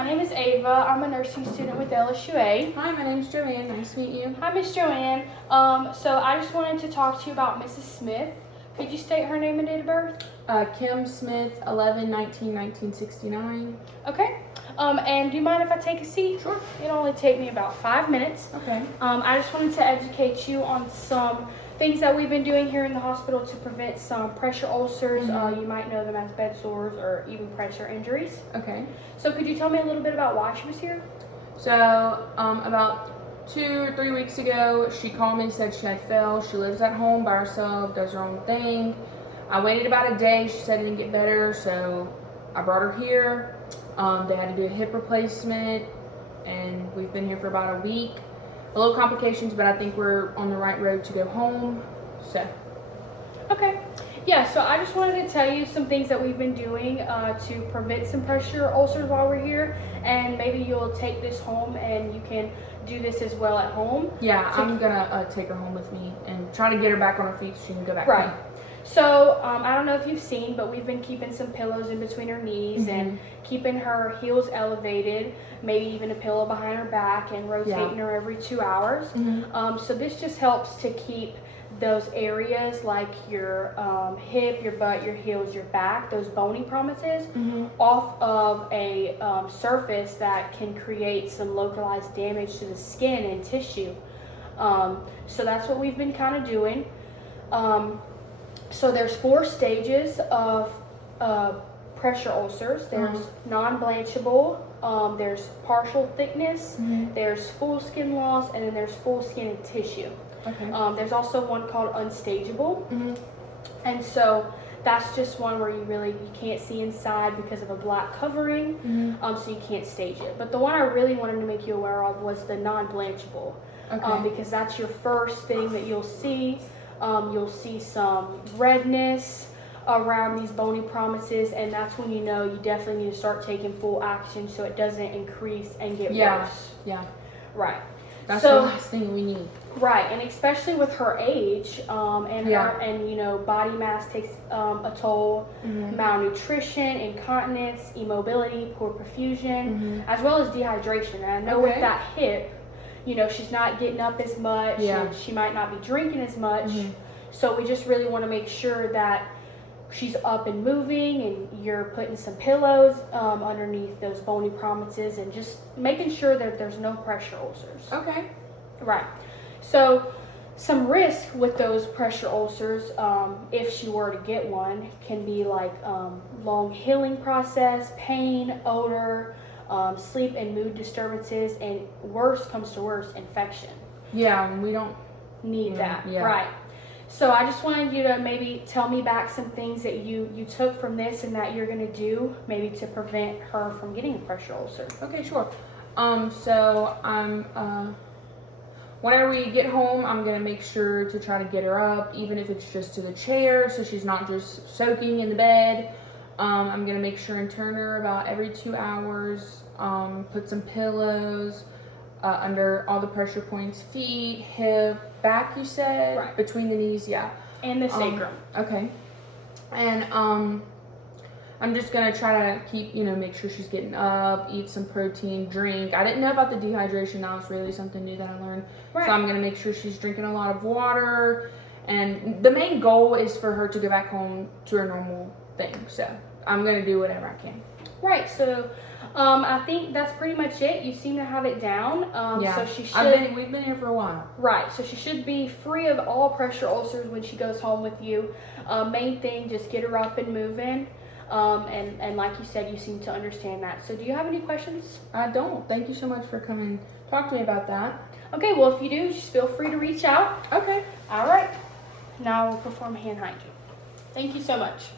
my name is Ava. I'm a nursing student with LSUA. Hi, my name's Joanne. Nice to meet you. Hi, Miss Joanne. So I just wanted to talk to you about Mrs. Smith. Could you state her name and date of birth? Kim Smith, 11/19/1969. Okay. And do you mind if I take a seat? Sure. It'll only take me about 5 minutes. Okay. I just wanted to educate you on some things that we've been doing here in the hospital to prevent some pressure ulcers. You might know them as bed sores or even pressure injuries. Okay. So could you tell me a little bit about why she was here? So, about 2 or 3 weeks ago, she called me and said she had fell. She lives at home by herself, does her own thing. I waited about a day. She said it didn't get better, so I brought her here. They had to do a hip replacement, and we've been here for about a week. A little complications, but I think we're on the right road to go home. So. Okay. Yeah, so I just wanted to tell you some things that we've been doing to prevent some pressure ulcers while we're here, and maybe you'll take this home and you can do this as well at home. Yeah, I'm gonna take her home with me and try to get her back on her feet so she can go back right home. So I don't know if you've seen, but we've been keeping some pillows in between her knees and keeping her heels elevated, maybe even a pillow behind her back, and rotating her every 2 hours. So this just helps to keep those areas like your hip, your butt, your heels, your back, those bony prominences off of a surface that can create some localized damage to the skin and tissue. So that's what we've been kind of doing. So there's 4 stages of pressure ulcers. There's non-blanchable, there's partial thickness, there's full skin loss, and then there's full skin and tissue. Okay. There's also one called unstageable, and so that's just one where you can't see inside because of a black covering, so you can't stage it. But the one I really wanted to make you aware of was the non-blanchable, because that's your first thing that you'll see. You'll see some redness around these bony prominences, and that's when you know you definitely need to start taking full action so it doesn't increase and get worse. Yeah. Right. That's the last thing we need. Right, and especially with her age, and you know, body mass takes a toll, malnutrition, incontinence, immobility, poor perfusion, as well as dehydration. And I know with that hip, you know, she's not getting up as much, and she might not be drinking as much. So we just really want to make sure that she's up and moving, and you're putting some pillows underneath those bony prominences, and just making sure that there's no pressure ulcers. Okay. Right. So some risk with those pressure ulcers, if she were to get one, can be like long healing process, pain, odor, sleep and mood disturbances, and worse comes to worse, infection. Yeah, we don't need that. Yeah. Right. So I just wanted you to maybe tell me back some things that you took from this and that you're going to do maybe to prevent her from getting a pressure ulcer. Okay, sure. So I'm whenever we get home, I'm gonna make sure to try to get her up, even if it's just to the chair, so she's not just soaking in the bed. I'm gonna make sure and turn her about every 2 hours. Put some pillows under all the pressure points: feet, hip, back. You said between the knees, and the sacrum. Okay, and I'm just gonna try to keep, make sure she's getting up, eat some protein, drink. I didn't know about the dehydration. That was really something new that I learned. So I'm gonna make sure she's drinking a lot of water. And the main goal is for her to go back home to her normal thing. So I'm gonna do whatever I can. Right. So I think that's pretty much it. You seem to have it down. So she should. We've been here for a while. Right. So she should be free of all pressure ulcers when she goes home with you. Main thing, just get her up and moving. And like you said, you seem to understand that. So do you have any questions? I don't. Thank you so much for coming. Talk to me about that. Okay, well, if you do, just feel free to reach out. Okay. All right. Now we'll perform hand hygiene. Thank you so much.